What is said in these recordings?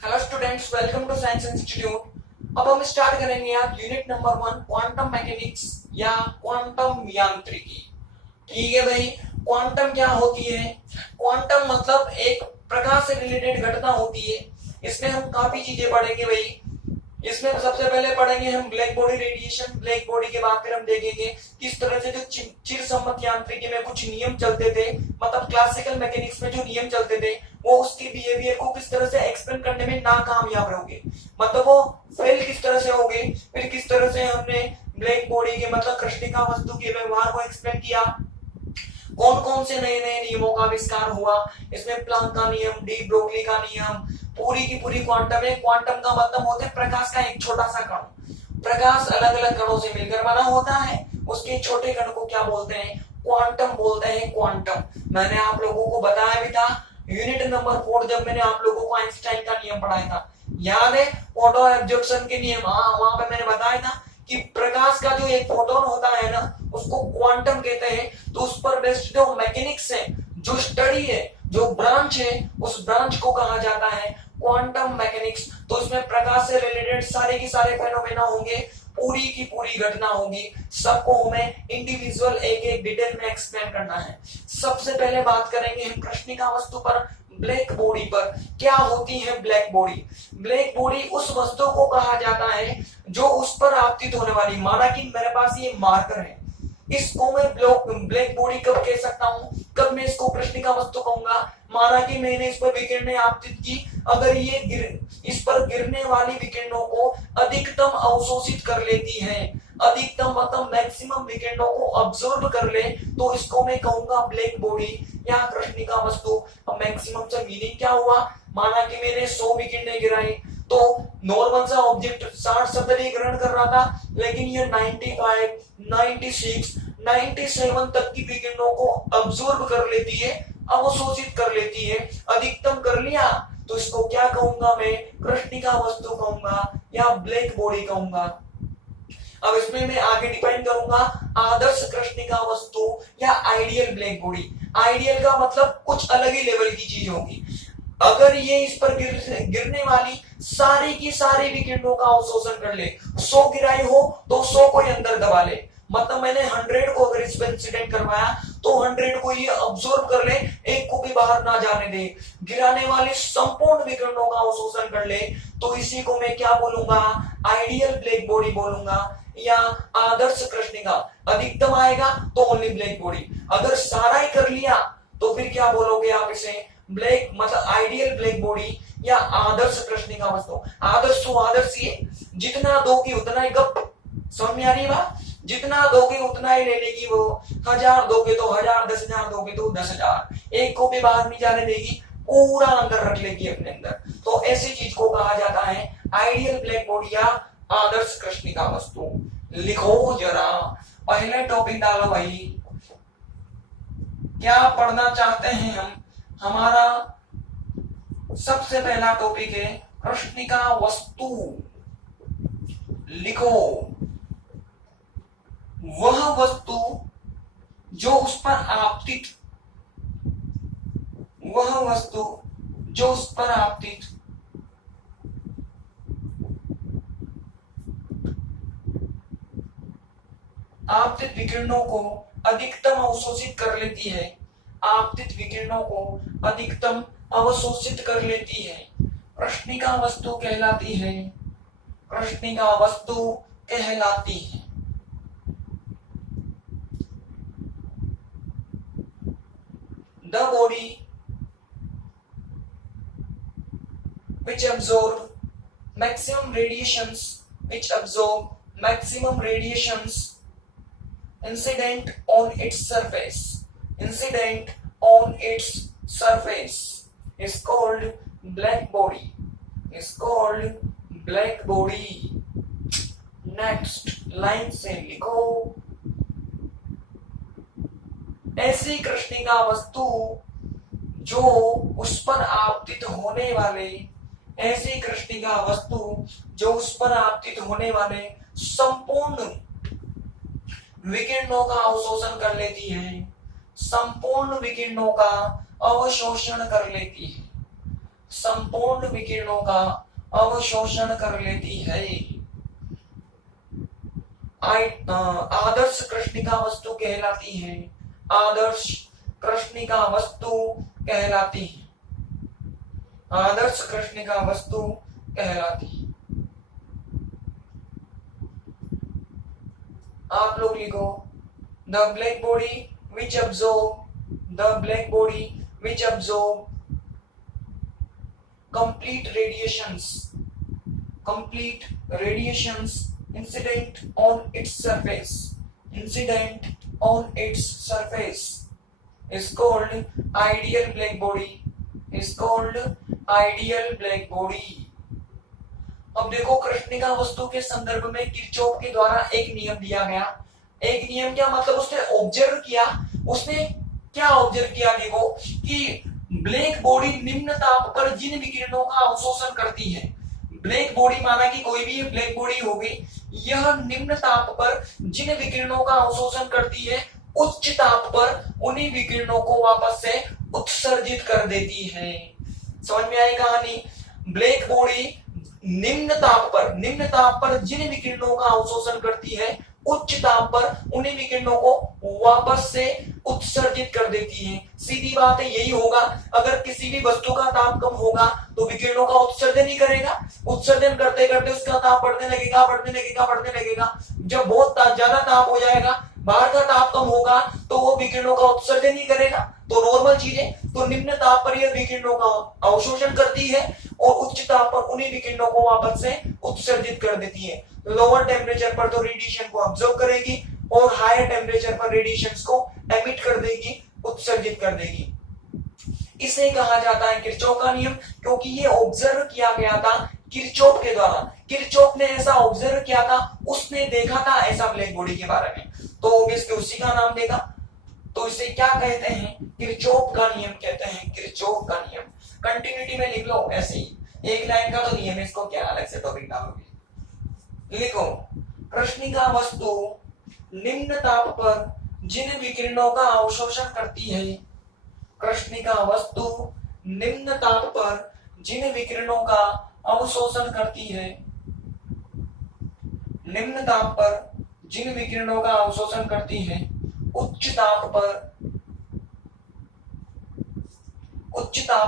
Hello students, welcome to science institute. अब हम start करेंगे आप यूनिट नंबर 1 क्वांटम मैकेनिक्स या क्वांटम यांत्रिकी। ठीक है भाई, क्वांटम क्या होती है? क्वांटम मतलब एक प्रकाश से रिलेटेड घटना होती है। इसमें हम काफी चीजें पढ़ेंगे भाई। इसमें सबसे पहले पढ़ेंगे हम black body radiation. Black body के बाद फिर हम देखेंगे किस तरह से जो चिरसम्मत यांत्रिकी में कुछ नियम चलते थे, मतलब क्लासिकल मैकेनिक्स में जो नियम चलते थे वो उसकी बिहेवियर को किस तरह से एक्सप्लेन करने में नाकामयाब रहोगे, मतलब वो फेल किस तरह से हो गए। फिर किस तरह से हमने ब्लैक बॉडी के मतलब कृष्णिका वस्तु के व्यवहार को एक्सप्लेन किया। कौन कौन से नए नए नियमों का आविष्कार हुआ, इसमें प्लांक का नियम, डी ब्रोगली का नियम, पूरी की पूरी क्वांटम है। क्वांटम का मतलब होता है प्रकाश का एक छोटा सा कण। प्रकाश अलग अलग कणों से मिलकर बना होता है, उसके छोटे कण को क्या बोलते हैं? क्वांटम बोलते हैं। क्वांटम मैंने आप लोगों को बताया भी था यूनिट नंबर 4 जब मैंने आप लोगों को आइंस्टाइन का नियम पढ़ाया था, याद है? फोटो एब्जॉर्प्शन के नियम। हाँ, वहां पे मैंने बताया था कि प्रकाश का जो एक फोटोन होता है ना, उसको क्वांटम कहते हैं। तो उस पर बेस्ड जो मैकेनिक्स है, जो स्टडी है, जो ब्रांच है, उस ब्रांच को कहा जाता है क्वांटम मैकेनिक्स। तो इसमें प्रकाश से रिलेटेड सारे के सारे फेनोमेना होंगे, पूरी की पूरी घटना होगी, सबको हमें इंडिविजुअल एक एक डिटेल में एक्सप्लेन करना है। सबसे पहले बात करेंगे हम कृष्णिका वस्तु पर, ब्लैक बॉडी पर। क्या होती है ब्लैक बॉडी? ब्लैक बॉडी उस वस्तु को कहा जाता है जो उस पर आपतित होने वाली, माना कि मेरे पास ये मार्कर है, इसको मैं ब्लैक बॉडी कब कह सकता हूं, कब मैं इसको कृष्णिका वस्तु कहूंगा? माना कि मैंने इस पर विकिरणें आपतित की, अगर ये इस पर गिरने वाली विकिरणों को अधिकतम अवशोषित कर लेती है, अधिकतम मतलब मैक्सिमम विकिरणों को अब्सॉर्ब कर ले, तो इसको मैं कहूंगा ब्लैक बॉडी या कृष्णिका वस्तु। अब मैक्सिमम से मीनिंग क्या हुआ? माना कि मैंने 100 विकिरणें गिराई, तो नॉर्मल सा ऑब्जेक्ट 60-70 ही ग्रहण कर रहा था, लेकिन ये 95, 96, 97 तक की विकिरणों को अब्सॉर्ब कर लेती है, अवशोषित कर लेती है। अधिकतम कर लिया तो इसको क्या कहूंगा मैं? कृष्णिका वस्तु कहूंगा या ब्लैक बॉडी कहूंगा। अब इसमें मैं आगे डिफाइन करूंगा आदर्श कृष्णिका वस्तु या आइडियल ब्लैक बॉडी। आइडियल का मतलब कुछ अलग ही लेवल की चीज होगी। अगर ये इस पर गिरने वाली सारी की सारी विकिरणों का अवशोषण कर ले, 100 गिराई हो तो 100 को ही अंदर दबा ले, मतलब मैंने 100 को अगर इस पर इंसिडेंट करवाया तो 100 को ये अब्सॉर्ब कर ले, एक को भी बाहर ना जाने दे, गिराने वाली संपूर्ण विकिरणों का अवशोषण कर ले, तो इसी को मैं क्या बोलूंगा? आइडियल ब्लैक बॉडी बोलूंगा या आदर्श कृष्णिका। अधिकतम आएगा तो ओनली ब्लैक बॉडी, अगर सारा ही कर लिया तो फिर क्या बोलोगे आप इसे? ब्लैक मतलब आइडियल ब्लैक बॉडी या आदर्श कृष्णिका वस्तु। आदर्श तो आदर्श ही है, जितना दोगी उतना ही गप। समझ में आ रही है बात? जितना दोगे उतना ही ले लेगी वो। 1000 दोगे तो 1000, 10,000 दोगे तो 10,000, एक को भी बाहर नहीं जाने देगी, पूरा अंदर रख लेगी अपने अंदर। तो ऐसी चीज को कहा जाता है आइडियल ब्लैक बॉडी या आदर्श कृष्णिका वस्तु। लिखो जरा, पहले टॉपिक डालो भाई, क्या पढ़ना चाहते हैं हम? हमारा सबसे पहला टॉपिक है कृष्णिका वस्तु। लिखो, वह वस्तु जो उस पर आपतित, वह वस्तु जो उस पर आपतित आपतित विकिरणों को अधिकतम अवशोषित कर लेती है, आपतित विकिरणों को अधिकतम अवशोषित कर लेती है, कृष्णिका वस्तु कहलाती है, कृष्णिका वस्तु कहलाती है। The body which absorb maximum radiations, incident on its surface is called black body, next line से लिखो, ऐसी कृष्णिका वस्तु जो उस पर आपतित होने वाले, ऐसी कृष्णिका वस्तु जो उस पर आपतित होने वाले संपूर्ण विकिरणों का अवशोषण कर लेती है, संपूर्ण विकिरणों का अवशोषण कर लेती है, संपूर्ण विकिरणों का अवशोषण कर लेती है। आदर्श कृष्णिका वस्तु कहलाती है। आदर्श कृष्णिका वस्तु कहलाती है। आदर्श कृष्णिका वस्तु कहलाती है। आप लोग लिखो the black body which absorb the black body which absorb complete radiations incident on its surface is called ideal black body। अब देखो कृष्णिका वस्तु के संदर्भ में किरचॉफ के द्वारा एक नियम दिया गया। एक नियम क्या मतलब उसने ऑब्जर्व किया। उसने क्या ऑब्जर्व किया देखो कि ब्लैक बॉडी निम्न ताप पर जिन विकिरणों का अवशोषण करती है। ब्लैक बॉडी माना कि कोई भी ब्लैक बॉडी होगी, यह निम्न ताप पर जिन विकिरणों का अवशोषण करती है उच्च ताप पर उन्हीं विकिरणों को वापस से उत्सर्जित कर देती है। समझ में आई कहानी। ब्लैक बॉडी निम्न ताप पर जिन विकिरणों का अवशोषण करती है उच्च ताप पर उन्हीं विकिरणों को वापस से उत्सर्जित कर देती है। सीधी बात है, यही होगा। अगर किसी भी वस्तु का ताप कम होगा तो विकिरणों का उत्सर्जन ही करेगा। उत्सर्जन करते करते उसका ताप बढ़ने लगेगा। जब बहुत ज्यादा ताप हो जाएगा, बाहर का ताप कम होगा तो वो विकिरणों का उत्सर्जन ही करेगा। तो नॉर्मल चीज है। तो निम्न ताप पर यह विकिरणों का अवशोषण करती है और उच्च ताप पर उन्हीं विकिरणों को वापस से उत्सर्जित कर देती है। लोअर टेम्परेचर पर तो रेडिएशन को ऑब्जर्व करेगी और हायर टेम्परेचर पर रेडिएशंस को एमिट कर देगी, उत्सर्जित कर देगी। इसे कहा जाता है किरचॉफ का नियम, क्योंकि ये ऑब्जर्व किया गया था किरचॉफ के द्वारा। किरचॉफ ने ऐसा ऑब्जर्व किया था, उसने देखा था ऐसा ब्लैक बॉडी के बारे में, तो ऑब्वियसली उसी का नाम देगा। तो इसे क्या कहते हैं? किरचॉफ का नियम कहते हैं। किरचॉफ का नियम कंटिन्यूटी में लिख लो ऐसे ही, एक लाइन का तो नियम है, इसको क्या अलग से टॉपिक डालोगे। लिखो कृष्णिका वस्तु निम्न ताप पर जिन विकिरणों का अवशोषण करती है। कृष्णिका वस्तु निम्न ताप पर जिन विकिरणों का अवशोषण करती है। निम्न ताप पर जिन विकिरणों का अवशोषण करती है उच्च ताप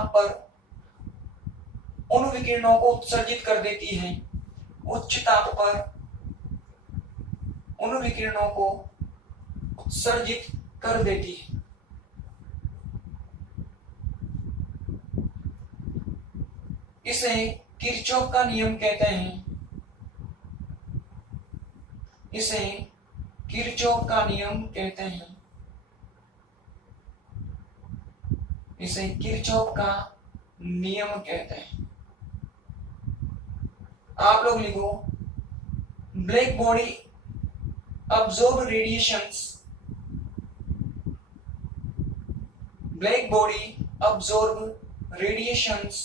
पर उन विकिरणों को उत्सर्जित कर देती है। उच्च ताप पर उन विकिरणों को उत्सर्जित कर देती है। इसे किरचॉफ का नियम कहते हैं। इसे किरचॉफ का नियम कहते हैं। इसे किरचॉफ का नियम कहते हैं। आप लोग लिखो black body absorb radiations। Black body absorb radiations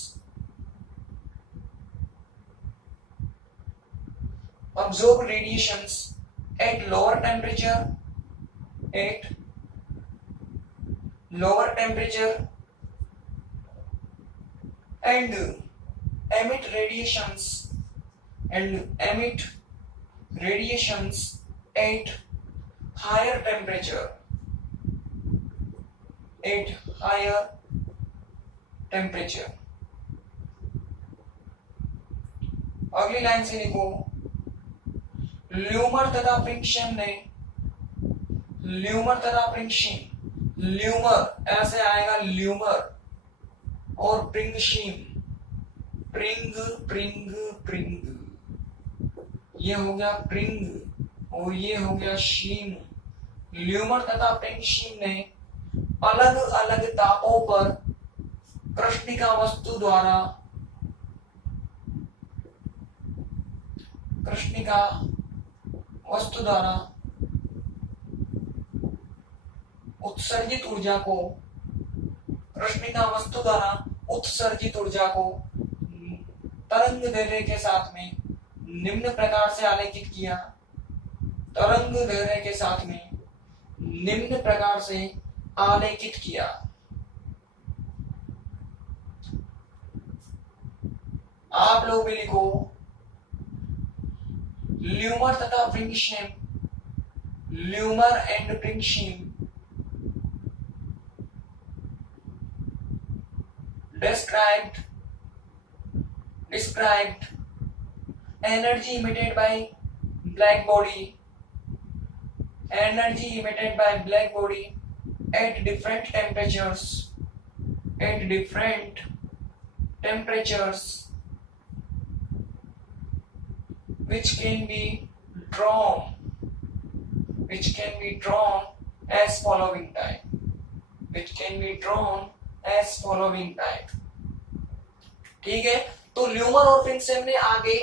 at lower temperature and emit radiations at higher temperature अगली लाइन से लिखो ल्यूमर तथा प्रिंगशीम। ल्यूमर ऐसे आएगा ल्यूमर और प्रिंगशीम, प्रिंग ये हो गया प्रिंग और ये हो गया शीम। ल्यूमर तथा प्रिंगशीम ने अलग अलग तापों पर कृष्णिका वस्तु द्वारा उत्सर्जित ऊर्जा को तरंग दैर्ध्य के साथ में निम्न प्रकार से आलेखित किया। तरंग दैर्ध्य के साथ में निम्न प्रकार से आलेखित किया। आप लोग भी लिखो ल्यूमर तथा प्रिंगशियम, ल्यूमर and प्रिंगशियम described energy emitted by black body, energy emitted by black body at different temperatures, which can be drawn as following type, ठीक है। तो ल्यूमर और प्रिंगशियम ने आगे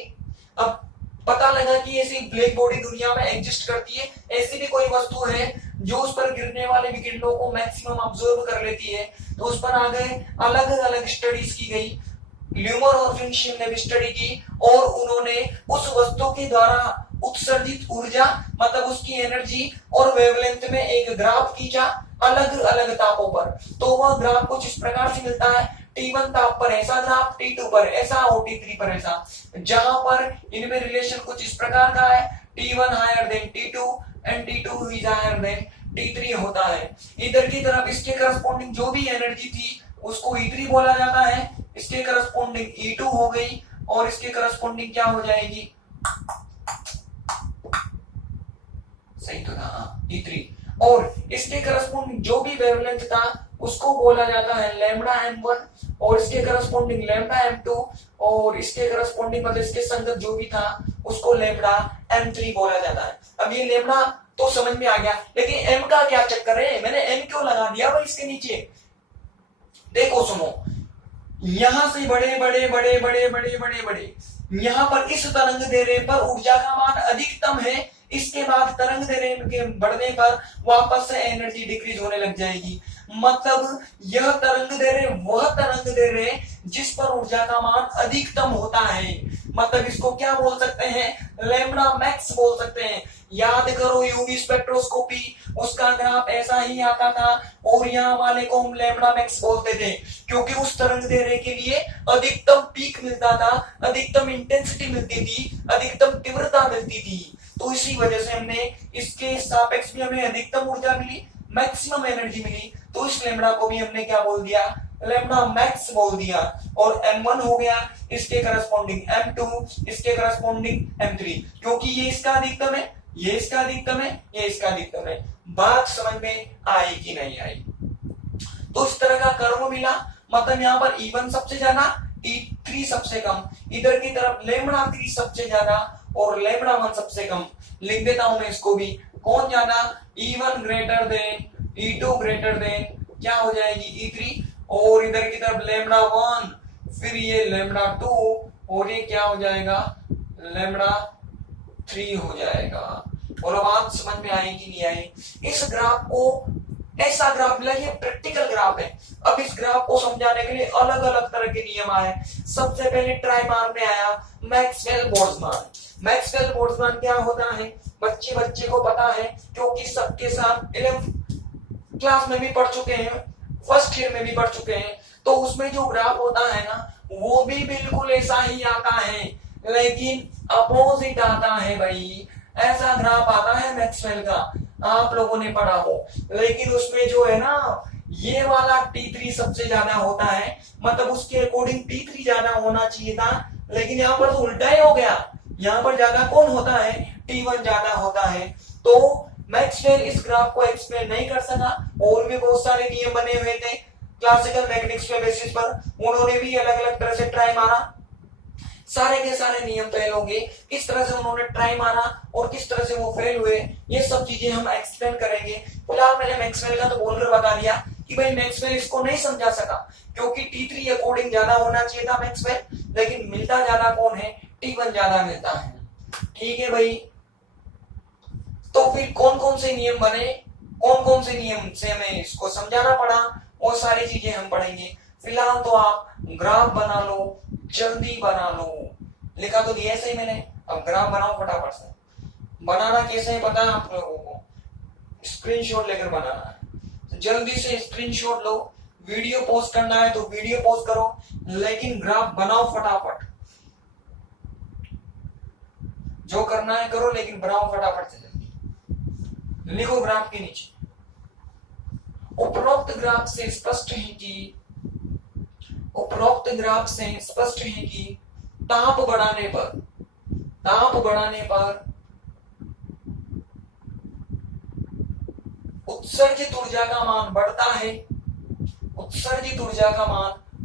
अब पता लगा कि ऐसी ब्लैक बॉडी दुनिया में एग्जिस्ट करती है, ऐसी भी कोई वस्तु है जो उस पर गिरने वाले विकिरणों को मैक्सिमम ऑब्जर्व कर लेती है। तो उस पर आगे अलग अलग स्टडीज की गई, ल्यूमर और प्रिंगशियम ने भी स्टडी की और उन्होंने उस वस्तु के द्वारा उत्सर्जित ऊर्जा मतलब उसकी एनर्जी और वेवलेंथ में एक ग्राफ खींचा अलग अलग तापों पर। तो वह ग्राफ कुछ इस प्रकार से मिलता है, T1 ताप पर ऐसा ग्राफ, T2 पर ऐसा और T3 पर ऐसा, जहां पर इनमें रिलेशन कुछ इस प्रकार का है, T1 higher than T2 and T2 is higher than T3 होता है। इधर की तरफ इसके करस्पॉन्डिंग जो भी एनर्जी थी उसको E3 बोला जाता है, इसके करस्पॉन्डिंग E2 हो गई और इसके करस्पॉन्डिंग क्या हो जाएगी, सही तो था E3, और इसके करस्पॉन्डिंग जो भी वेवलेंथ था उसको बोला जाता है लैम्डा m1 और इसके करस्पॉन्डिंग लैम्डा m2 और इसके करस्पॉन्डिंग मतलब इसके संगत जो भी था उसको लैम्डा m3 बोला जाता है। अब ये लैम्डा तो समझ में आ गया, लेकिन m का क्या चक्कर है, मैंने m क्यों लगा दिया भाई इसके नीचे। देखो सुनो, यहां से बड़े बड़े बड़े बड़े बड़े बड़े बड़े यहां पर इस तरंग दैर्ध्य पर ऊर्जा का मान अधिकतम है, इसके बाद तरंग दैर्ध्य के बढ़ने पर वापस से एनर्जी डिक्रीज होने लग जाएगी। मतलब यह तरंग दैर्ध्य वह तरंग दैर्ध्य जिस पर ऊर्जा का मान अधिकतम होता है, मतलब इसको क्या बोल सकते हैं, लैम्डा मैक्स बोल सकते हैं। याद करो यूवी स्पेक्ट्रोस्कोपी, उसका ग्राफ ऐसा ही आता था और यहाँ वाले को हम लैम्डा मैक्स बोलते थे क्योंकि उस तरंग दैर्ध्य के लिए अधिकतम पीक मिलता था, अधिकतम इंटेंसिटी मिलती थी, अधिकतम तीव्रता मिलती थी। तो इसी वजह से हमने इसके सापेक्ष भी हमें अधिकतम ऊर्जा मिली, मैक्सिमम एनर्जी मिली, तो इस लैम्डा को भी हमने क्या बोल दिया, लैम्डा मैक्स बोल दिया। और m1 हो गया इसके करस्पॉन्डिंग m2, इसके करस्पॉन्डिंग m3, क्योंकि ये इसका अधिकतम है, ये इसका अधिकतम है, ये इसका अधिकतम है। बात समझ में आई कि नहीं आई। तो इस तरह का कर्व मिला, मतलब यहाँ पर E1 सबसे ज्यादा, E3 सबसे कम, इधर की तरफ लैम्डा 3 सबसे ज्यादा और लैम्डा 1 सबसे कम। लिख देता हूं मैं इसको भी, कौन ज्यादा, E1 greater than E2 greater than क्या हो जाएगी E3, और इधर की तरफ लैम्डा 1, फिर ये लैम्डा 2 और ये क्या हो जाएगा, लैम्डा 3 हो जाएगा। और बात समझ में आई कि नहीं आई। इस ग्राफ को ऐसा ग्राफ मिला, ये प्रैक्टिकल ग्राफ है। अब इस ग्राफ को समझाने के लिए अलग अलग तरह के नियम आए। सबसे पहले ट्राइमार में आया मैक्सवेल बोल्ट्जमान। मैक्सवेल बोल्ट्जमान क्या होता है, बच्चे को पता है क्योंकि सबके साथ 11th क्लास में भी पढ़ चुके हैं, फर्स्ट ईयर में भी पढ़ चुके हैं। तो उसमें जो ग्राफ होता है ना वो भी बिल्कुल ऐसा ही आता है, लेकिन अपोजिट आता है भाई। ऐसा ग्राफ आता है मैक्सवेल का, आप लोगों ने पढ़ा हो, लेकिन उसमें जो है ना ये वाला T3 सबसे ज्यादा होता है, मतलब उसके अकॉर्डिंग T3 ज्यादा होना चाहिए था, लेकिन यहाँ पर तो उल्टा ही हो गया। यहाँ पर ज्यादा कौन होता है, T1 ज्यादा होता है। तो मैक्सवेल इस ग्राफ को एक्सप्लेन नहीं कर सका। और भी बहुत सारे नियम बने हुए थे क्लासिकल मैकेनिक्स के बेसिस पर, उन्होंने भी अलग अलग तरह से ट्राई मारा। सारे के सारे नियम फेल होंगे, किस तरह से उन्होंने ट्राई मारा और किस तरह से वो फेल हुए, ये सब चीजें हम एक्सप्लेन करेंगे। फिलहाल मैंने मैक्सवेल का तो बोलकर बता दिया कि भाई मैक्सवेल इसको नहीं समझा सका क्योंकि T3 अकॉर्डिंग ज्यादा होना चाहिए था मैक्सवेल, लेकिन मिलता ज्यादा कौन है, T1 ज्यादा मिलता है। ठीक है भाई, तो फिर कौन कौन से नियम बने, कौन कौन से नियम से हमें इसको समझाना पड़ा, वो सारी चीजें हम पढ़ेंगे। फिलहाल तो आप ग्राफ बना लो, जल्दी बना लो। लिखा तो दिया सही मैंने, अब ग्राफ बनाओ फटाफट से। बनाना कैसे है पता है आप लोगों को, स्क्रीनशॉट लेकर बनाना है। तो जल्दी से स्क्रीनशॉट लो, वीडियो पोस्ट करना है तो वीडियो पोस्ट करो, लेकिन ग्राफ बनाओ फटाफट। जो करना है करो, लेकिन बनाओ फटाफट से जल्दी। लिखो ग्राफ के नीचे। उपरोक्त ग्राफ से स्पष्ट है कि ताप बढ़ाने पर उत्सर्जित ऊर्जा का मान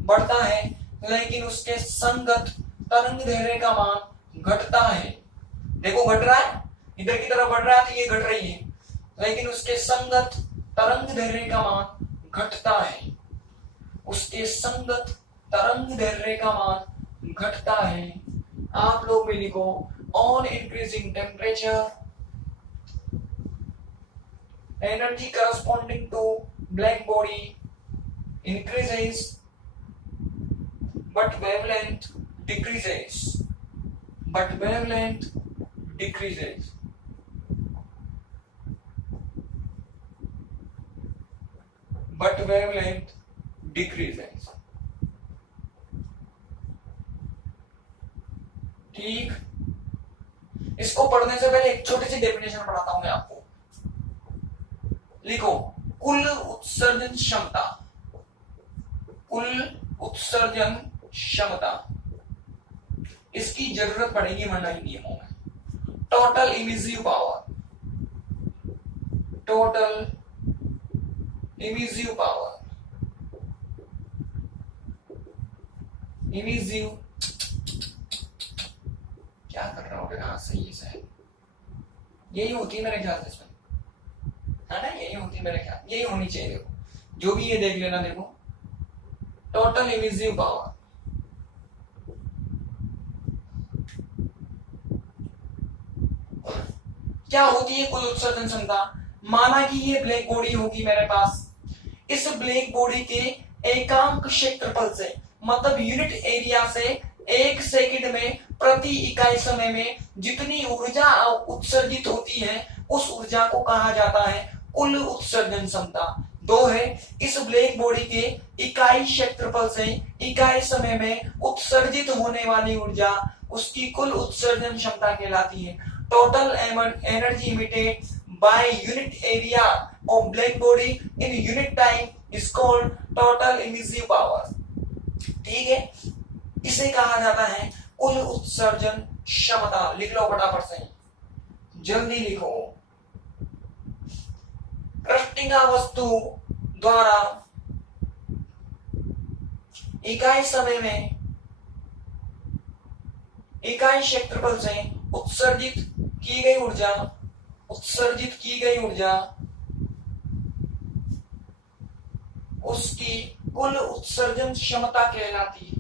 बढ़ता है, लेकिन उसके संगत तरंग दैर्ध्य का मान घटता है। देखो घट रहा है, इधर की तरफ बढ़ रहा है तो ये घट रही है, लेकिन उसके संगत तरंग दैर्ध्य का मान घटता है। आप लोग भी लिखो, on increasing temperature energy corresponding to black body increases but wavelength decreases. ठीक, इसको पढ़ने से पहले एक छोटी सी डेफिनेशन पढ़ाता हूं मैं आपको। लिखो, कुल उत्सर्जन क्षमता, इसकी जरूरत पड़ेगी मंडल नियमों में। टोटल इमिसिव पावर, क्या कर रहा हूँ? हाँ सही है, यही होती है मेरे ख्याल से इसमें, है ना? यही होती है मेरे ख्याल, यही होनी चाहिए। देखो जो भी ये देख लेना, देखो टोटल इमिसिव पावर, क्या होती है कुल उत्सर्जन क्षमता। माना कि ये ब्लैक बॉडी होगी मेरे पास, इस ब्लैक बॉडी के एकांक क्षेत्रफल से, मतलब यूनिट एरिया से 1 सेकंड में प्रति इकाई समय में जितनी ऊर्जा उत्सर्जित होती है, उस ऊर्जा को कहा जाता है कुल उत्सर्जन क्षमता। 2 है, इस ब्लैक बॉडी के इकाई क्षेत्रफल से इकाई समय में उत्सर्जित होने वाली ऊर्जा, उसकी कुल उत्सर्जन क्षमता कहलाती है। Total energy emitted by unit area of black body in unit time is called total emissive power. ठीक है, इसे कहा जाता है कुल उत्सर्जन क्षमता। लिख लो फटाफट से, जल्दी लिखो। कृष्णिका वस्तु द्वारा इकाई समय में इकाई क्षेत्रफल से उत्सर्जित की गई ऊर्जा उसकी कुल उत्सर्जन क्षमता कहलाती है।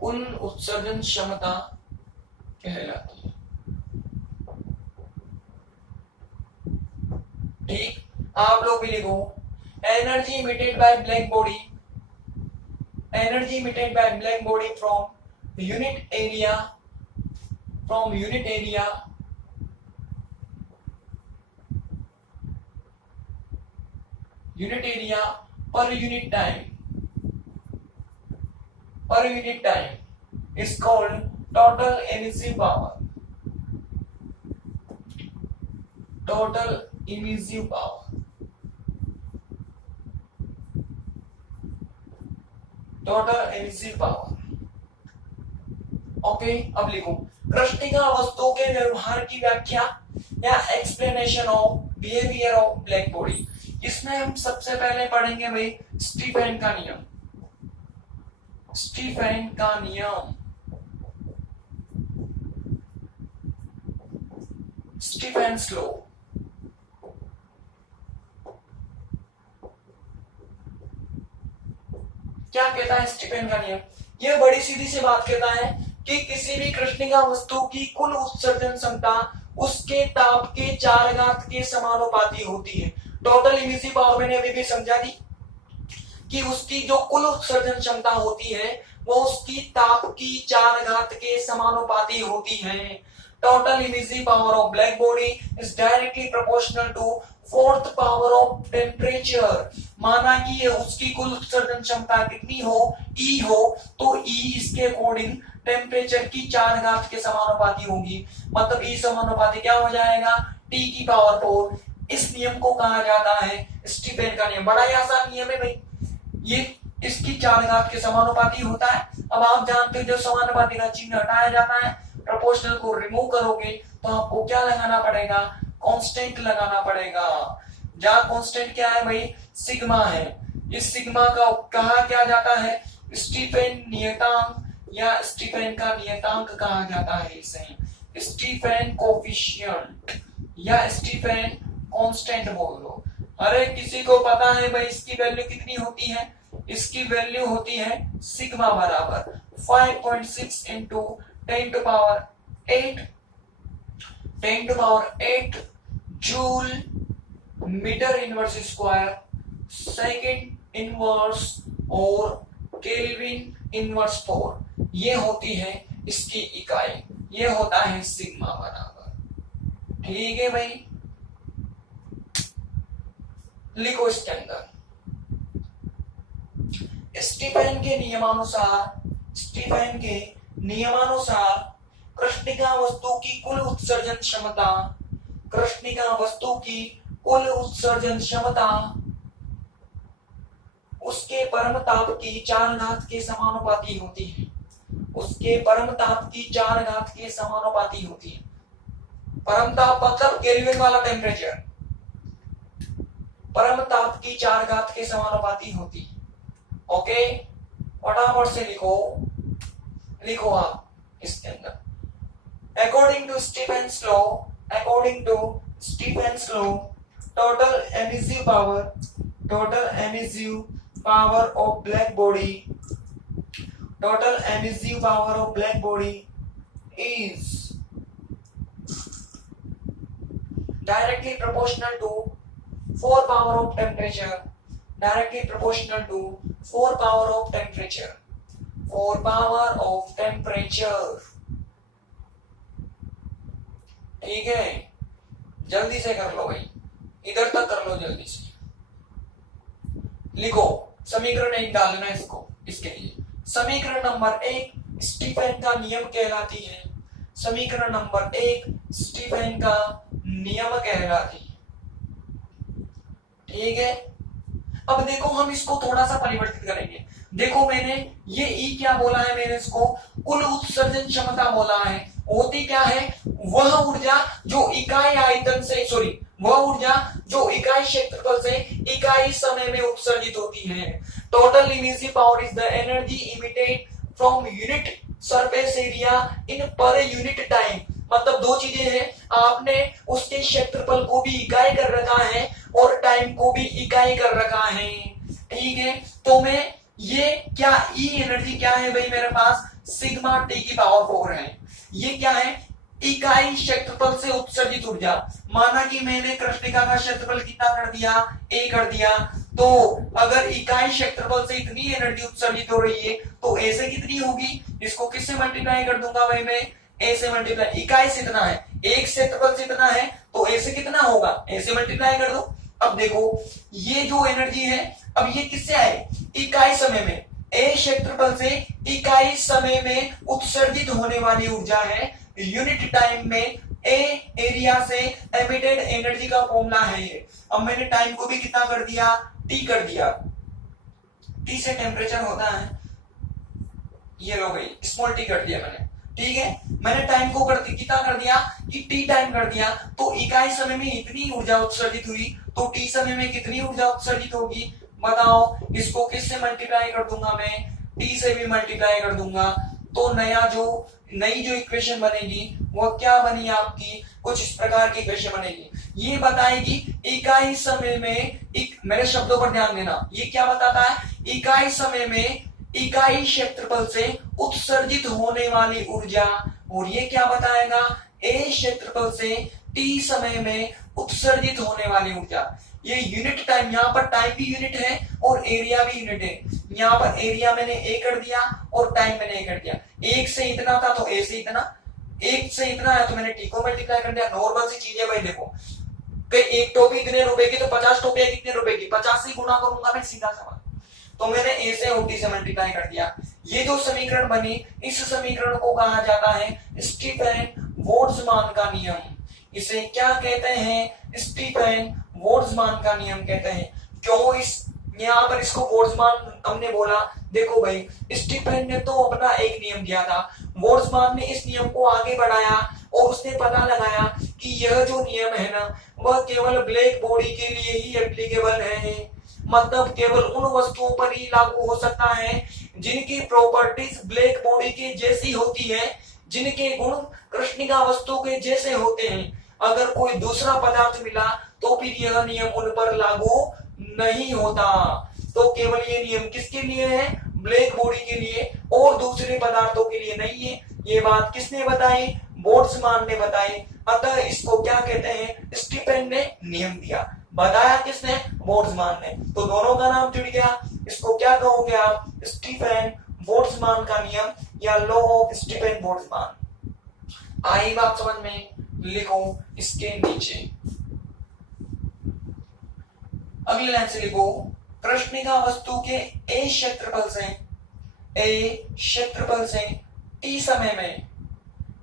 कुल उत्सर्जन क्षमता कहलाती है। ठीक, आप लोग भी लिखो, energy emitted by black body from unit area per unit time is called total emissive power. Okay, अब लिखो कृष्णिका वस्तु के व्यवहार की व्याख्या या explanation of behaviour of black body. इसमें हम सबसे पहले पढ़ेंगे भाई स्टीफन का नियम। Stefan's law. क्या कहता है स्टीफन का नियम? यह बड़ी सीधी सी बात कहता है कि किसी भी कृष्णिका वस्तु की कुल उत्सर्जन क्षमता उसके ताप के 4 घात के समानुपाती होती है। टोटल इमिसिव पावर मैंने अभी भी समझा दी कि उसकी जो कुल उत्सर्जन क्षमता होती है वो उसकी ताप की 4 घात के समानुपाती होती है। Total emissive power of black body is directly proportional to fourth power of temperature. माना कि ये उसकी कुल उत्सर्जन क्षमता कितनी हो, ई हो, तो ई इसके अकॉर्डिंग टेम्परेचर की 4 घात के समानुपाती होगी। मतलब ई समानुपाती क्या हो जाएगा, टी की पावर 4। इस नियम को कहा जाता है स्टीफेन का नियम। बड़ा ही आसान नियम है भाई, ये इसकी 4 घात के समानुपाती होता है। अब आप जानते हो जो समानुपाती का चिन्ह हटाया जाता है, प्रोपोर्शनल को रिमूव करोगे तो आपको क्या लगाना पड़ेगा, कांस्टेंट लगाना पड़ेगा। जहां कांस्टेंट क्या है भाई, सिग्मा है। इस सिग्मा का कहा क्या जाता है, स्टीफेन नियतांक या स्टीफेन का नियतांक कहा जाता है इसे। स्टीफेन कोफिशिएंट या स्टीफेन कांस्टेंट बोल दो। हर एक किसी को पता है भाई इसकी वैल्यू कितनी होती है, इसकी वैल्यू होती है सिग्मा बराबर 5.6 into 10 to power 8 joule metre inverse square second inverse और केल्विन इनवर्स 4। ये होती है इसकी इकाई, ये होता है सिग्मा बराबर। ठीक है भाई, लिखो इसके अंदर स्टीफेन के नियमानुसार कृष्णिका वस्तु की कुल उत्सर्जन क्षमता, कृष्णिका वस्तु की कुल उत्सर्जन क्षमता उसके परम ताप की 4 घात के समानुपाती होती है। उसके परम ताप की 4 घात के समानुपाती होती है। परम ताप मतलब केल्विन वाला टेम्परेचर, परम ताप की 4 घात के समानुपाती होती है। ओके, फटाफट से लिखो आप इसके अंदर। According to Stefan's law total emissive power of black body is directly proportional to 4 power of temperature, 4 power of temperature। ठीक है, जल्दी से कर लो भाई, इधर तक कर लो जल्दी से। लिखो समीकरण 1 डालना इसको, इसके लिए समीकरण नंबर 1 स्टीफेन का नियम कहलाती है। समीकरण नंबर 1 स्टीफेन का नियम कहलाती है। ठीक है, अब देखो हम इसको थोड़ा सा परिवर्तित करेंगे। देखो मैंने ये ई क्या बोला है, मैंने इसको कुल उत्सर्जन क्षमता बोला है। होती क्या है, वह ऊर्जा जो इकाई आयतन से वह ऊर्जा जो इकाई क्षेत्रफल से इकाई समय में उत्सर्जित होती है। Total emissive power is the energy emitted from unit surface area in per unit time. मतलब दो चीजें हैं, आपने उसके क्षेत्रफल को भी इकाई कर रखा है और टाइम को भी इकाई कर रखा है। ठीक है, तो मैं ये क्या ई एनर्जी क्या है भाई, मेरे पास सिग्मा टी की पावर 4 है। ये क्या है, इकाई क्षेत्रफल से उत्सर्जित ऊर्जा। माना कि मैंने कृष्णिका का क्षेत्रफल कितना कर दिया, ए कर दिया, तो अगर इकाई क्षेत्रफल से इतनी एनर्जी उत्सर्जित हो रही है तो ए से कितनी होगी, इसको किससे मल्टीप्लाई कर दूंगा भाई मैं, ए से मल्टीप्लाई। इकाई से इतना है, एक क्षेत्रफल से इतना है तो ए से कितना होगा, ए से मल्टीप्लाई कर दो। अब देखो ये जो एनर्जी है, अब ये किससे आए, इकाई समय में। ए क्षेत्रफल से इकाई समय में उत्सर्जित होने वाली ऊर्जा है। यूनिट टाइम में ए एरिया से एमिटेड एनर्जी का फॉर्मूला है ये। अब मैंने टाइम को भी कितना कर दिया, टी कर दिया। टी से टेम्परेचर होता है, ये लो भाई स्मॉल टी कर दिया मैंने। ठीक है, मैंने टाइम को कितना कर दिया कि टी टाइम कर दिया, तो इकाई समय में इतनी ऊर्जा उत्सर्जित हुई, तो टी समय में कितनी ऊर्जा उत्सर्जित होगी बताओ। इसको किससे मल्टीप्लाई कर दूंगा मैं, टी से भी मल्टीप्लाई कर दूंगा। तो नई जो इक्वेशन बनेगी वो क्या बनी आपकी, कुछ इस प्रकार की इक्वेशन बनेगी। ये बताएगी इकाई समय में मेरे शब्दों पर ध्यान देना, ये क्या बताता है, इकाई समय में इकाई क्षेत्रफल से उत्सर्जित होने वाली ऊर्जा। और ये क्या बताएगा, ए क्षेत्रफल से टी समय में उत्सर्जित होने वाली ऊर्जा। ये यूनिट टाइम, यहाँ पर टाइम भी यूनिट है और एरिया भी यूनिट है। यहाँ पर एरिया मैंने ए कर दिया और टाइम मैंने ए कर दिया। एक से इतना था तो ए से इतना, एक से इतना है तो मैंने टी को मल्टीप्लाई कर दिया। नॉर्मल सी चीज है भाई। देखो कि एक टोपी इतने रुपए की, तो 50 टोपियां कितने रुपए की, 50 से गुणा करूंगा मैं, सीधा सवाल। तो मैंने ए से और डी से मल्टीप्लाई कर दिया। ये जो समीकरण बनी, इस समीकरण को कहा जाता है स्टीफन बोल्ट्जमान का नियम। इसे क्या कहते हैं? स्टीफन बोल्ट्जमान का नियम कहते हैं। क्यों इस यहाँ पर इसको बोल्ट्जमान हमने बोला? देखो भाई, स्टीफन ने तो अपना एक नियम दिया था, बोल्ट्जमान ने इस नियम को आगे बढ़ाया और उसने पता लगाया कि यह जो नियम है ना, वह केवल ब्लैक बॉडी के लिए ही एप्लीकेबल है। मतलब केवल उन वस्तुओं पर ही लागू हो सकता है जिनकी प्रॉपर्टीज ब्लैक बॉडी के जैसी होती है, जिनके गुण कृष्णिका वस्तु के जैसे होते हैं। अगर कोई दूसरा पदार्थ मिला तो फिर यह नियम उन पर लागू नहीं होता। तो केवल ये नियम किसके लिए है? ब्लैक बॉडी के लिए, और दूसरे पदार्थों के लिए नहीं है। ये बात किसने बताई? बोल्ट्जमान ने बताई। अतः इसको क्या कहते हैं? स्टीफन ने नियम दिया। बताया किसने? बोल्ट्जमान ने। तो दोनों का नाम जुड़ गया। इसको क्या कहोगे आप? स्टीफन बोल्ट्जमान का नियम या लॉ ऑफ स्टीफन बोल्ट्जमान। आई बात समझ में? लिखो इसके नीचे अगले लाइन से लिखो, कृष्णिका वस्तु के ए क्षेत्रफल से टी समय में,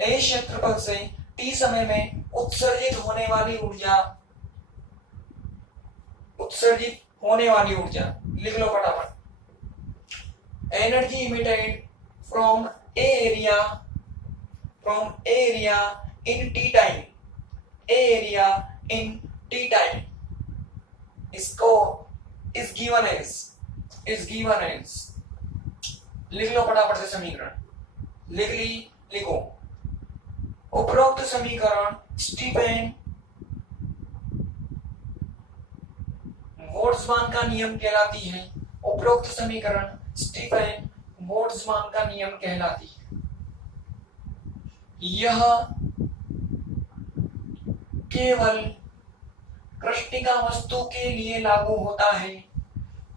ए क्षेत्रफल से टी समय में उत्सर्जित होने वाली ऊर्जा लिख लो फटाफट। Energy emitted from A area in T time, इसको is given as लिख लो फटाफट से समीकरण लिखो। उपरोक्त समीकरण स्टीफन बोल्ट्जमान का नियम कहलाती है। उपरोक्त समीकरण स्टीफन बोल्ट्जमान का नियम कहलाती है। यह केवल कृष्णिका वस्तु के लिए लागू होता है।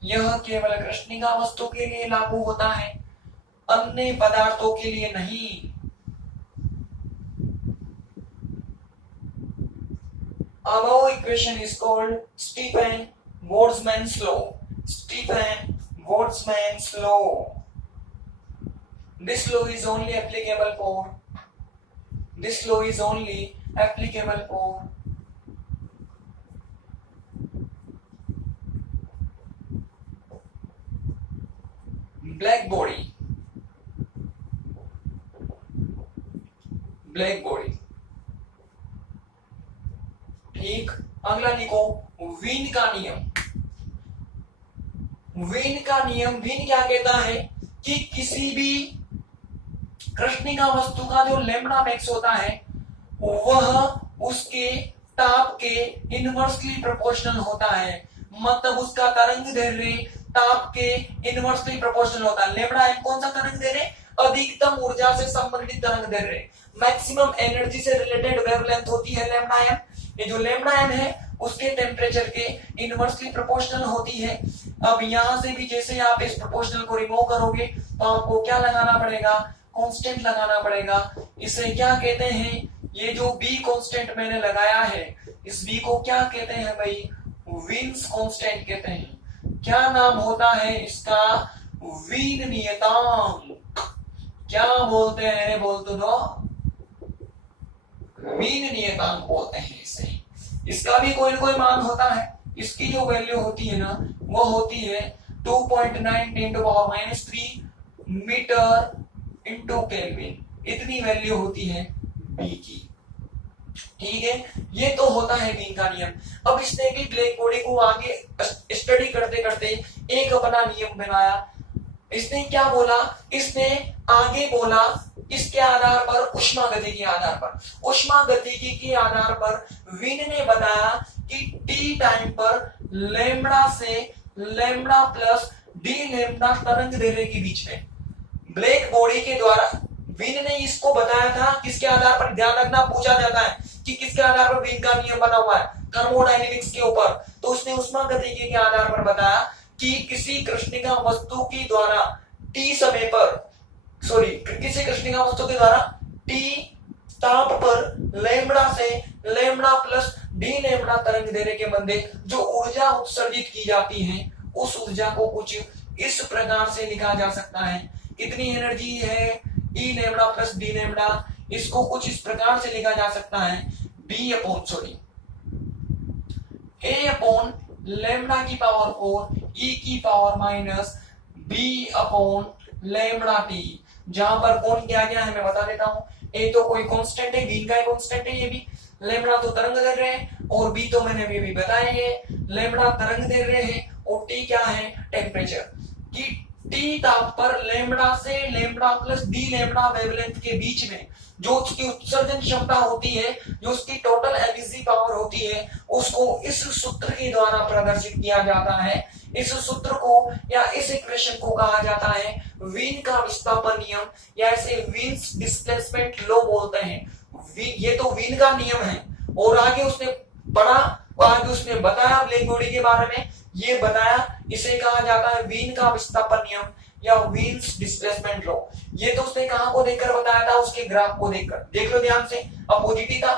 यह केवल कृष्णिका वस्तु के लिए लागू होता है, अन्य पदार्थों के लिए नहीं। Above equation is called Stefan Boltzmann's law. Stefan Boltzmann's law. This law is only applicable for black body. ठीक। अगला लिखो वीन का नियम। वीन क्या कहता है कि किसी भी कृष्णिका वस्तु का जो लैम्बडा मैक्स होता है वह उसके ताप के इनवर्सली प्रोपोर्शनल होता है। मतलब उसका तरंग दैर्ध्य ताप के इनवर्सली प्रोपोर्शनल होता है। लैम्बडा एम कौन सा तरंग दैर्ध्य? अधिकतम ऊर्जा से संबंधित तरंग दैर्ध्य, मैक्सिमम एनर्जी से रिलेटेड वेवलेंथ होती है लैम्बडा एम। ये जो लैम्बडा एम है उसके टेम्परेचर के इनवर्सली प्रोपोर्शनल होती है। अब यहां से भी जैसे आप इस प्रोपोर्शनल को रिमूव करोगे तो आपको क्या लगाना पड़ेगा? कांस्टेंट लगाना पड़ेगा। इसे क्या कहते हैं? ये जो बी कांस्टेंट मैंने लगाया है, इस बी को क्या कहते हैं भाई? वीन्स कांस्टेंट कहते हैं। क्या नाम होता है इसका? वीन नियतांक। क्या बोलते हैं? बोल तो दो। वीन नियतांक बोलते हैं इसे। इसका भी कोई कोई मान होता है। इसकी जो वैल्यू होती है ना, वो होती है 2.9 × 10⁻³ मीटर इंटू केल्विन। इतनी वैल्यू होती है बी की। ठीक है, ये तो होता है वीन का नियम। अब इसने भी ब्लैक बॉडी को आगे स्टडी करते करते एक अपना नियम बनाया। इसने क्या बोला? इसने आगे बोला इसके आधार पर, ऊष्मागतिकी के आधार पर वीन ने बताया कि टी टाइम पर लैम्बडा से लैम्बडा प्लस डी लैम्बडा तरंग दैर्ध्य के बीच में ब्लैक बॉडी के द्वारा वीन ने इसको बताया था। किसके आधार पर? ध्यान रखना, पूछा जाता है कि किसके आधार पर वीन का नियम बना हुआ है? थर्मोडायनेमिक्स के ऊपर। तो उसने ऊष्मागतिकी के आधार पर बताया कि किसी कृष्णिका वस्तु के द्वारा टी समय पर, किसी कृष्णिका वस्तु के द्वारा टी ताप पर लैम्बडा से लैम्बडा प्लस डी लेमड़ा तरंग दैर्ध्य के मध्य जो ऊर्जा उत्सर्जित की जाती है उस ऊर्जा को कुछ इस प्रकार से लिखा जा सकता है। कितनी एनर्जी है E lambda plus D lambda, इसको कुछ इस प्रकार से लिखा जा सकता है ए अपॉन लेमड़ा की पावर 4 ई की power minus B upon lambda T, जहां पर कौन क्या गया है मैं बता देता हूं। ए तो कोई कांस्टेंट है, बी का कांस्टेंट है, ये भी लेमड़ा तो तरंग दैर्ध्य है और बी तो मैंने अभी बताया है लेमड़ा तरंग दैर्ध्य है और टी क्या है टेम्परेचर। कि टी ताप पर लेमड़ा से lambda plus D lambda wavelength के बीच में जो उसकी उत्सर्जन क्षमता होती है, जो उसकी टोटल एमिसिव पावर होती है, उसको इस सूत्र के द्वारा प्रदर्शित किया जाता है। इस सूत्र को या इस इक्वेशन को कहा जाता है वीन का विस्थापन नियम या इसे वीन्स डिस्प्लेसमेंट लॉ बोलते हैं। ये तो वीन का नियम है और आगे उसने पढ़ा और आगे उसने बताया ब्लैक बॉडी के बारे में, ये बताया इसे कहा जाता है वीन का विस्थापन नियम या वीन्स डिस्प्लेसमेंट लॉ। ये तो उसने कहां को देखकर बताया था, उसके ग्राफ को देखकर। देख लो ध्यान से, अपोजिट ही था,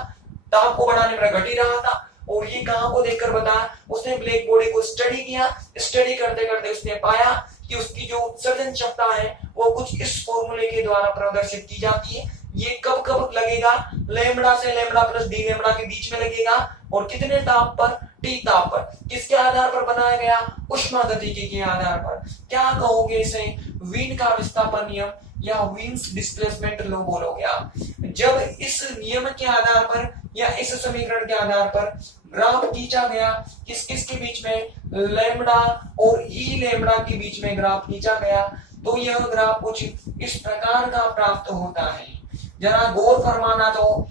ताप को बढ़ाने पर घट ही रहा था और ये कहां को देखकर बताया, उसने ब्लैक बॉडी को स्टडी किया। स्टडी करते करते उसने पाया कि उसकी जो उत्सर्जन क्षमता है वो कुछ इस फॉर्मूले के द्वारा प्रदर्शित की जाती है। ये कब कब लगेगा, लेमड़ा से लेमड़ा प्लस डी लेमड़ा के बीच में लगेगा और कितने ताप पर, टी ताप पर। किसके आधार पर बनाया गया, उष्मागतिकी के आधार पर। क्या कहोगे इसे, वीन का विस्थापन नियम या वीन्स डिस्प्लेसमेंट लॉ बोलोगे आप। जब इस नियम के आधार पर या इस समीकरण के आधार पर ग्राफ खींचा गया, किस किस के बीच में, लेमड़ा और ई लेमड़ा के बीच में ग्राफ खींचा गया, तो यह ग्राफ कुछ इस प्रकार का प्राप्त होता है। जरा गौर फरमाना, तो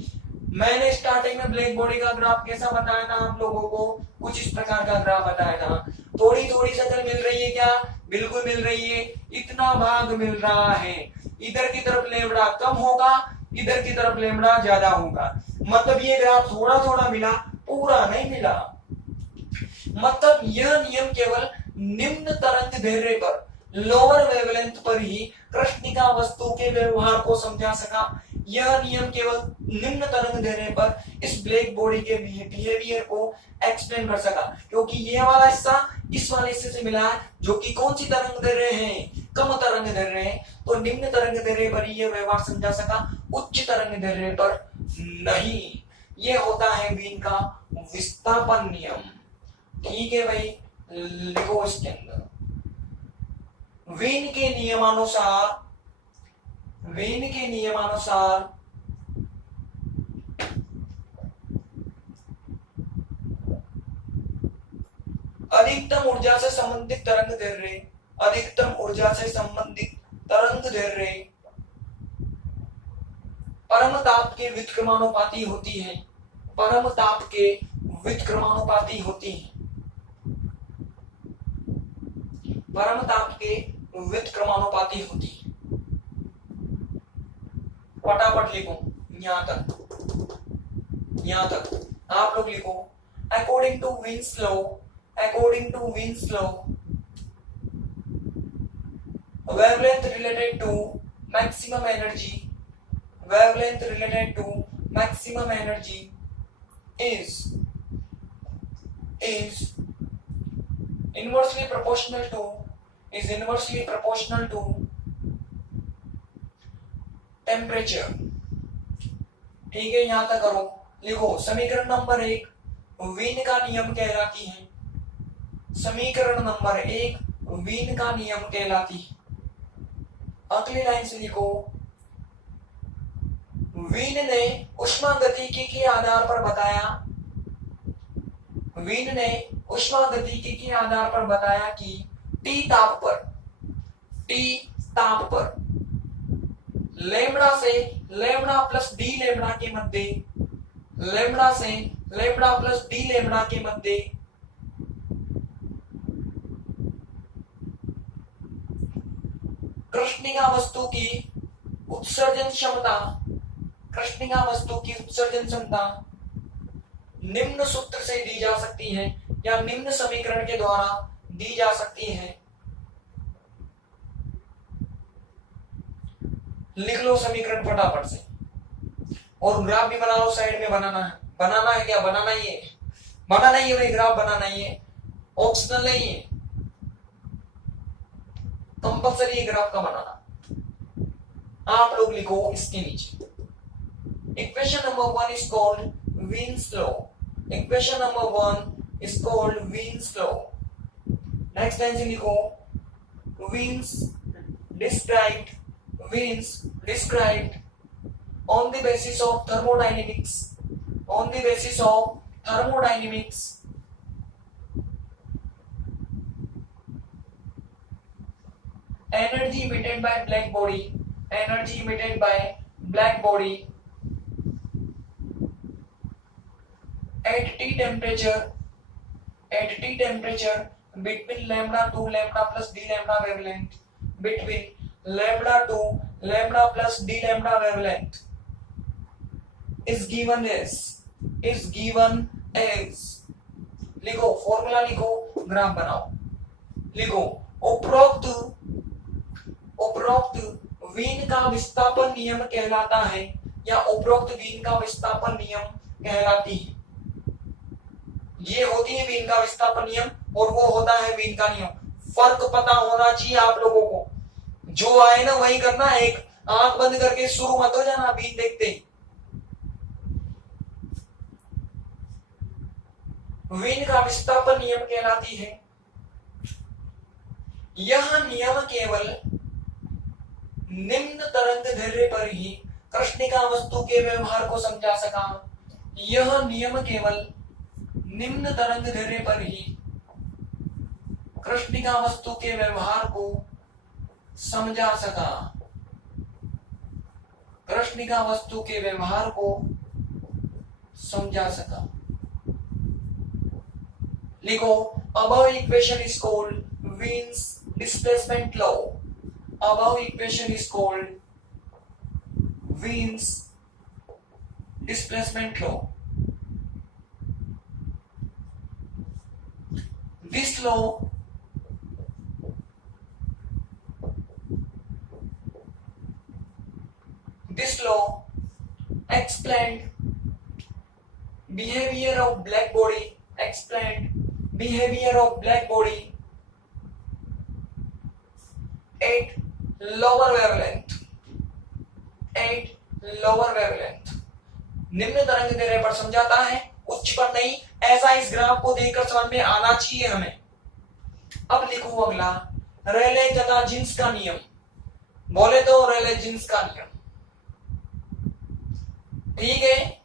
मैंने स्टार्टिंग में ब्लैक बॉडी का ग्राफ कैसा बताया था आप लोगों को, कुछ इस प्रकार का ग्राफ बताया था। थोड़ी थोड़ी शक्ल मिल रही है क्या, बिल्कुल मिल रही है, इतना भाग मिल रहा है। इधर की तरफ लेमड़ा कम होगा, इधर की तरफ लेमड़ा ज्यादा होगा। मतलब ये ग्राफ थोड़ा थोड़ा मिला, पूरा नहीं मिला। मतलब यह नियम केवल निम्न तरंग दैर्ध्य पर, लोअर वेवलेंथ पर ही कृष्णिका वस्तु के व्यवहार को समझा सका। यह नियम केवल निम्न तरंग दैर्ध्य पर इस ब्लैक बॉडी के बिहेवियर को एक्सप्लेन कर सका, क्योंकि ये वाला हिस्सा इस वाले हिस्से से मिला है जो कि कौन सी तरंग दैर्ध्य है, कम तरंग दैर्ध्य है। तो निम्न तरंग दैर्ध्य पर ही यह व्यवहार समझा सका, उच्च तरंग दैर्ध्य पर नहीं। ये होता है वीन का विस्थापन नियम। ठीक है भाई, लिखो इसके अंदर वीन के नियमानुसार, वीन के नियमानुसार अधिकतम ऊर्जा से संबंधित तरंग दैर्ध्य, अधिकतम ऊर्जा से संबंधित तरंग दैर्ध्य परम ताप के व्युत्क्रमानुपाती होती है, परम ताप के व्युत्क्रमानुपाती होती है, परम ताप के व्युत्क्रमानुपाती होती है। फटाफट लिखो यहां तक, यहां तक आप लोग लिखो according to Wien's law, according to Wien's law, wavelength related to maximum energy, wavelength related to maximum energy is inversely proportional to, is inversely proportional to temperature। ठीक है, यहां तक करो, लिखो समीकरण नंबर 1 वीन का नियम कहलाती है, समीकरण नंबर 1 वीन का नियम कहलाती है। अगली लाइन से लिखो वीन ने उष्मागतिकी के आधार पर बताया, वीन ने उष्मागतिकी के आधार पर बताया कि टी ताप पर, टी ताप पर लेमड़ा से लेमड़ा प्लस डी लेमड़ा के मध्य, लेमड़ा से लेमड़ा प्लस डी लेमड़ा के मध्य कृष्णिका वस्तु की उत्सर्जन क्षमता, कृष्णिका वस्तु की उत्सर्जन क्षमता निम्न सूत्र से दी जा सकती है या निम्न समीकरण के द्वारा दी जा सकती है। लिख लो समीकरण फटाफट से और ग्राफ भी बना लो, साइड में बनाना है, बनाना है क्या, बनाना ही है। बनाना ही है, ग्राफ बनाना ही है, ऑप्शनल नहीं है, कंपल्सरी है ग्राफ का बनाना। आप लोग लिखो इसके नीचे, equation number 1 is called Wien's law. Equation number 1 is called Wien's law. Next line से लिखो, Wien's described on the basis of thermodynamics, energy emitted by black body at T temperature between lambda 2 lambda plus d lambda wavelength, between lambda 2 lambda plus d lambda wavelength is given as लिखो, formula लिखो, graph बनाओ, लिखो उपरोक्त Wien का विस्थापन नियम कहलाता है, या उपरोक्त वीन का विस्थापन नियम कहलाती है। ये होती है वीन का विस्थापन नियम और वो होता है वीन का नियम। फर्क पता होना चाहिए आप लोगों को, जो आए ना वही करना है। एक आंख बंद करके शुरू मत हो जाना वीन देखते ही। वीन का विस्थापन नियम कहलाती है। यह नियम केवल निम्न तरंग दैर्ध्य पर ही कृष्णिका वस्तु के व्यवहार को समझा सका। यह नियम केवल निम्न तरंग दैर्ध्य पर ही कृष्णिका वस्तु के व्यवहार को समझा सका। कृष्णिका वस्तु के व्यवहार को समझा सका। लिखो, above equation is called Wien's displacement law. Above equation is called Wien's displacement law. This law explained behavior of black body at lower wavelength निम्न तरंग दैर्ध्य पर समझाता है, उच्च पर नहीं। ऐसा इस ग्राफ को देखकर समझ में आना चाहिए हमें। अब लिखो अगला, रेले तथा जीन्स का नियम। बोले तो रेले जीन्स का नियम, ठीक है।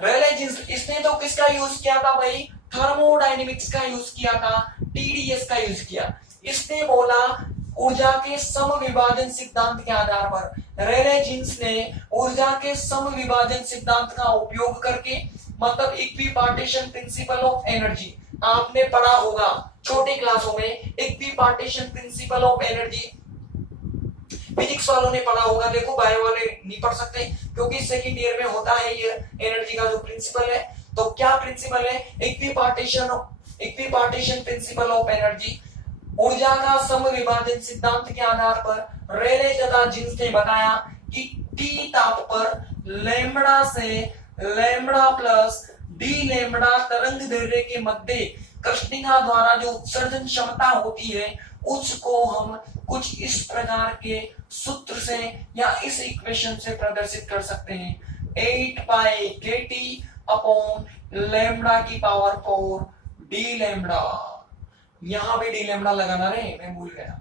रेले जीन्स, इसने तो किसका यूज किया था भाई? थर्मोडायनेमिक्स का यूज किया था, टीडीएस का यूज किया। इसने बोला ऊर्जा के समविभाजन सिद्धांत के आधार पर। रेले जीन्स ने ऊर्जा के समविभाजन सिद्धांत का उपयोग करके, मतलब इक्विपार्टीशन प्रिंसिपल ऑफ एनर्जी, आपने पढ़ा होगा छोटी क्लासों में। Equipartition principle of energy physics वालों ने पढ़ा होगा। देखो बायो वाले नहीं पढ़ सकते क्योंकि सेकंड ईयर में होता है ये एनर्जी का जो प्रिंसिपल है। तो क्या प्रिंसिपल है? Equipartition principle of energy. ऊर्जा का समविभाजन सिद्धांत के आधार पर रेले तथा जीन्स ने बताया कि टी ताप पर लैम्बडा से लैम्बडा प्लस डी लैम्बडा तरंग दैर्ध्य के मध्य कृष्णिका द्वारा जो उत्सर्जन क्षमता होती है उसको हम कुछ इस प्रकार के सूत्र से या इस इक्वेशन से प्रदर्शित कर सकते हैं। 8 पाई kT अपॉन लैम्बडा की पावर 4 डी लैम्बडा। यहां भी डी लैम्बडा लगाना रे, मैं भूल गया,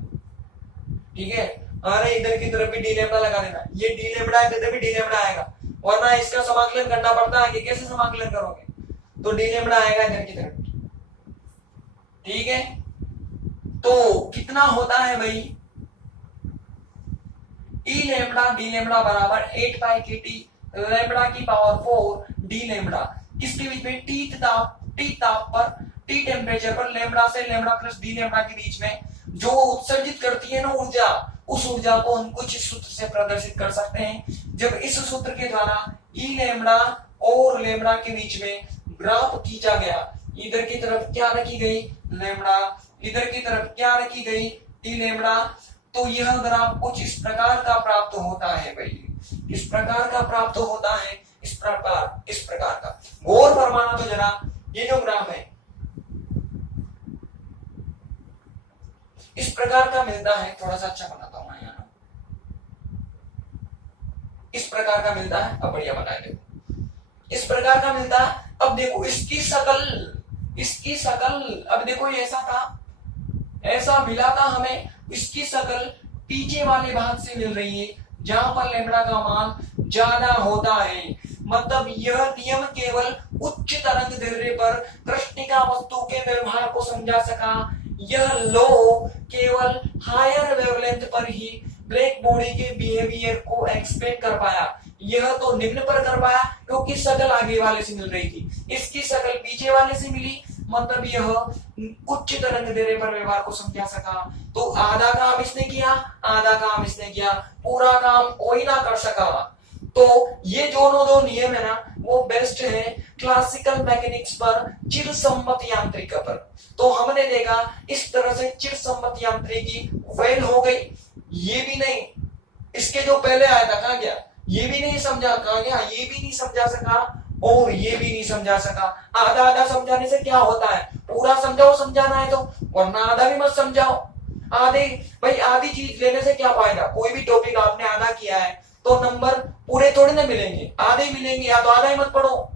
ठीक है। अरे इधर की तरफ भी डी लैम्बडा लगा देना। ये डी लैम्बडा है, इधर भी डी लैम्बडा आएगा, वरना इसका समाकलन करना पड़ता है कि कैसे समाकलन करोगे, तो डी लैम्बडा आएगा इधर की तरफ, ठीक है। तो कितना होता है भाई? ई लैम्बडा डी लैम्बडा बराबर 8 पाई kT लैम्बडा की पावर 4 डी लैम्बडा। किसके बीच में? टी ताप पर, टी टेम्परेचर पर लैम्बडा से लैम्बडा प्लस डी लैम्बडा के बीच में जो उत्सर्जित करती है ना ऊर्जा, उस ऊर्जा को हम कुछ सूत्र से प्रदर्शित कर सकते हैं। जब इस सूत्र के द्वारा ई लैम्बडा और लैम्बडा के बीच में ग्राफ खींचा गया, इधर की तरफ क्या रखी गई? लैम्बडा, इधर की तरफ क्या रखी गई? T lambda. तो यह ग्राफ कुछ इस प्रकार का प्राप्त होता है भाई, इस प्रकार का प्राप्त होता है, इस प्रकार का। गौर फरमाना तो जरा ये जो ग्राफ है इस प्रकार का मिलता है, थोड़ा सा अच्छा बनाता हूं मैं यहाँ, इस प्रकार का मिलता है। अब बढ़िया बनाए देखो, इस प्रकार का मिलता है। अब देखो इसकी शकल, अब देखो ये ऐसा था, ऐसा मिला था हमें, इसकी शकल पीछे वाले भाग से मिल रही है जहां पर लैम्ब्डा का मान ज्यादा होता है। मतलब यह नियम केवल उच्च तरंग दैर्ध्य पर कृष्णिका वस्तु के व्यवहार को समझा सका। यह लॉ केवल हायर वेवलेंथ पर ही ब्लैक बॉडी के बिहेवियर को एक्सप्लेन कर पाया। यह तो निम्न पर कर पाया क्योंकि शकल आगे वाले से मिल रही थी, इसकी शकल पीछे वाले से मिली, मतलब यह उच्च तरंग दैर्ध्य पर व्यवहार को समझा सका। तो आधा काम इसने किया, आधा काम इसने किया, पूरा काम कोई ना कर सका। तो ये दोनों दो नियम है ना, वो बेस्ट है क्लासिकल मैकेनिक्स पर चिरसम्मत यांत्रिकी पर। तो हमने देखा इस तरह से चिरसम्मत यांत्रिकी फेल हो गई। ये भी नहीं, इसके जो पहले आया था कहां गया, ये भी नहीं समझा, कहां गया, ये भी नहीं समझा सका और ये भी नहीं समझा सका। आधा आधा समझाने से क्या होता है, पूरा समझाओ समझाना है तो, वरना आधा भी मत समझाओ। आधे भाई, आधी चीज लेने से क्या फायदा। कोई भी टॉपिक आपने आधा किया है तो नंबर पूरे थोड़े ना मिलेंगे, आधे मिलेंगे। या तो आधा ही मत पढ़ो,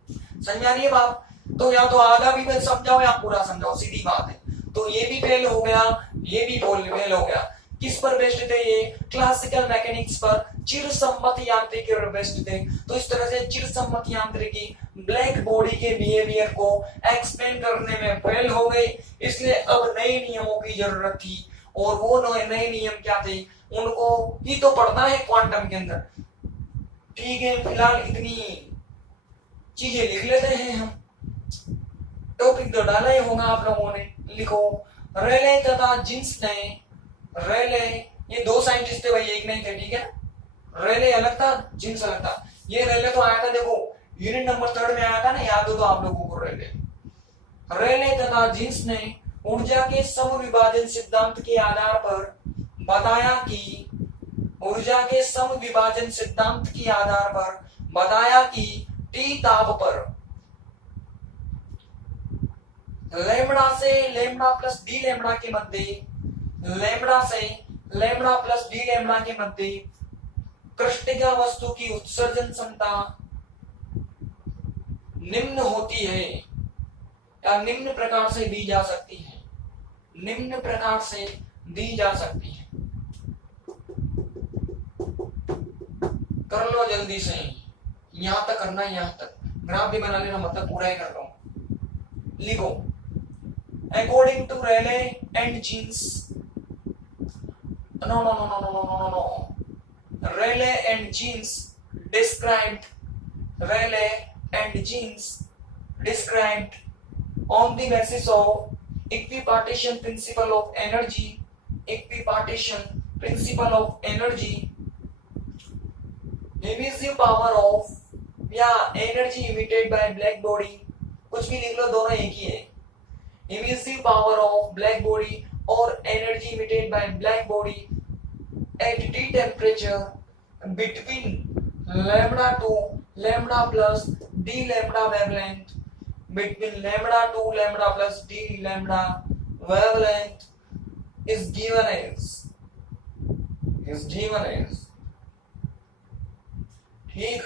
समझा नहीं है बात, तो या तो आधा भी समझाओ या पूरा समझाओ, सीधी बात है। तो ये भी फेल हो गया, ये भी फेल हो गया। किस पर बेस्ड थे ये, क्लासिकल मैकेनिक्स पर चिरसम्मत यांत्रिकी पर बेस्ड थे। तो इस तरह से चिरसम्मत यांत्रिकी ब्लैक बॉडी के बिहेवियर को एक्सप्लेन करने में फेल हो गई, इसलिए अब नए नियमों की जरूरत थी। और वो नए नियम क्या थे, उनको ही तो पढ़ना है क्वांटम के अंदर। ठीक है, फिलहाल इतनी चीजें लिख लेते हैं हम। टॉपिक तो डाला ही होगा आप लोगों ने, लिखो। रेले तथा जीन्स ने, रेले ये दो साइंटिस्ट थे भाई, एक नहीं थे, ठीक है। रेले अलग था, जीन्स अलग था। ये रेले तो आया था, देखो यूनिट नंबर 3 में आया था ना, याद हो तो आप लोगों को। रेले तथा जीन्स ने ऊर्जा के समविभाजन सिद्धांत के आधार पर बताया कि टी ताप पर लैम्ब्डा से लैम्ब्डा प्लस डी लैम्ब्डा के मध्य, लैम्ब्डा से लैम्ब्डा प्लस डी लैम्ब्डा के मध्य कृष्णिका वस्तु की उत्सर्जन क्षमता निम्न होती है, या निम्न प्रकार से दी जा सकती है, निम्न प्रकार से दी जा सकती है। कर लो जल्दी से, यहां तक करना है, यहां तक ग्राफ भी बना लेना, मतलब पूरा ही कर लो। लिखो, according to Rayleigh and Jeans, no, Rayleigh and Jeans described on the basis of equipartition principle of energy, emissive power of या energy emitted by black body, कुछ भी लिख लो, दोनों एक ही है। emissive power of black body और energy emitted by black body at T temperature between lambda to lambda plus d lambda wavelength, between lambda to lambda plus d lambda wavelength is given as ठीक।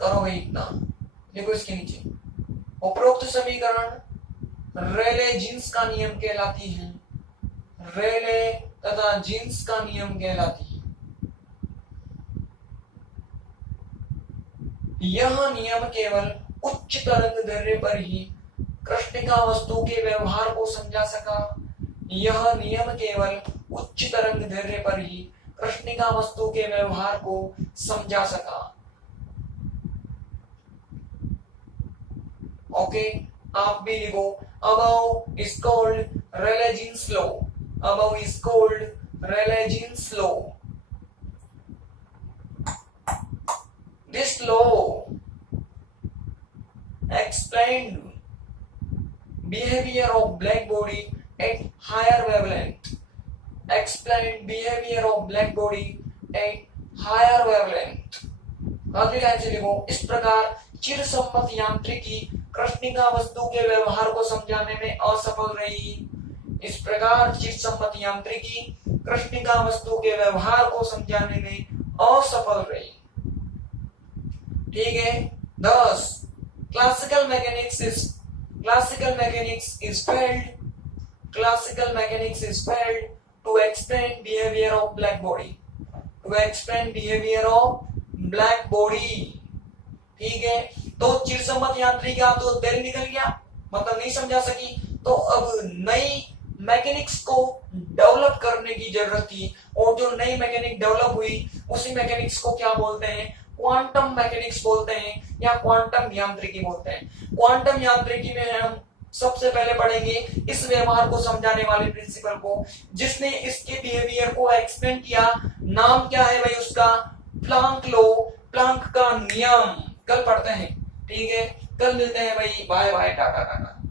करो भाई इतना, देखो इसके नीचे उपरोक्त समीकरण रेले जीन्स का नियम कहलाती है, रेले तथा जीन्स का नियम कहलाती है। यह नियम केवल उच्च तरंग दैर्ध्य पर ही कृष्णिका वस्तु के व्यवहार को समझा सका। यह नियम केवल उच्च तरंग दैर्ध्य पर ही कृष्णिका वस्तु के व्यवहार को समझा सका। ओके, आप भी लिखो, above is called Rayleigh-Jeans law, above is called Rayleigh-Jeans law. This law explained behavior of black body at higher wavelength, explained behavior of black body at higher wavelength, अगली लाइन से लिखो, इस प्रकार चिरसम्मत यांत्रिकी कृष्णिका वस्तु के व्यवहार को समझाने में असफल रही। इस प्रकार चिरसम्मत यांत्रिकी कृष्णिका वस्तु के व्यवहार को समझाने में असफल रही। ठीक है। 10 classical mechanics is failed to explain behaviour of black body. ठीक है। तो चिरसम्मत यांत्रिकी का तो तेल निकल गया, मतलब नहीं समझा सकी, तो अब नई मैकेनिक्स को डेवलप करने की जरूरत थी, और जो नई मैकेनिक डेवलप हुई उसी मैकेनिक्स को क्या बोलते हैं, क्वांटम मैकेनिक्स बोलते हैं या क्वांटम यांत्रिकी बोलते हैं। क्वांटम यांत्रिकी में हम सबसे पहले पढ़ेंगे इस व्यवहार को समझाने वाले प्रिंसिपल को, जिसने इसके बिहेवियर को एक्सप्लेन किया। नाम क्या है भाई उसका, प्लांक लॉ, प्लांक का नियम। कल पढ़ते हैं। ठीक है, कल मिलते हैं भाई। Bye bye, tata Tata.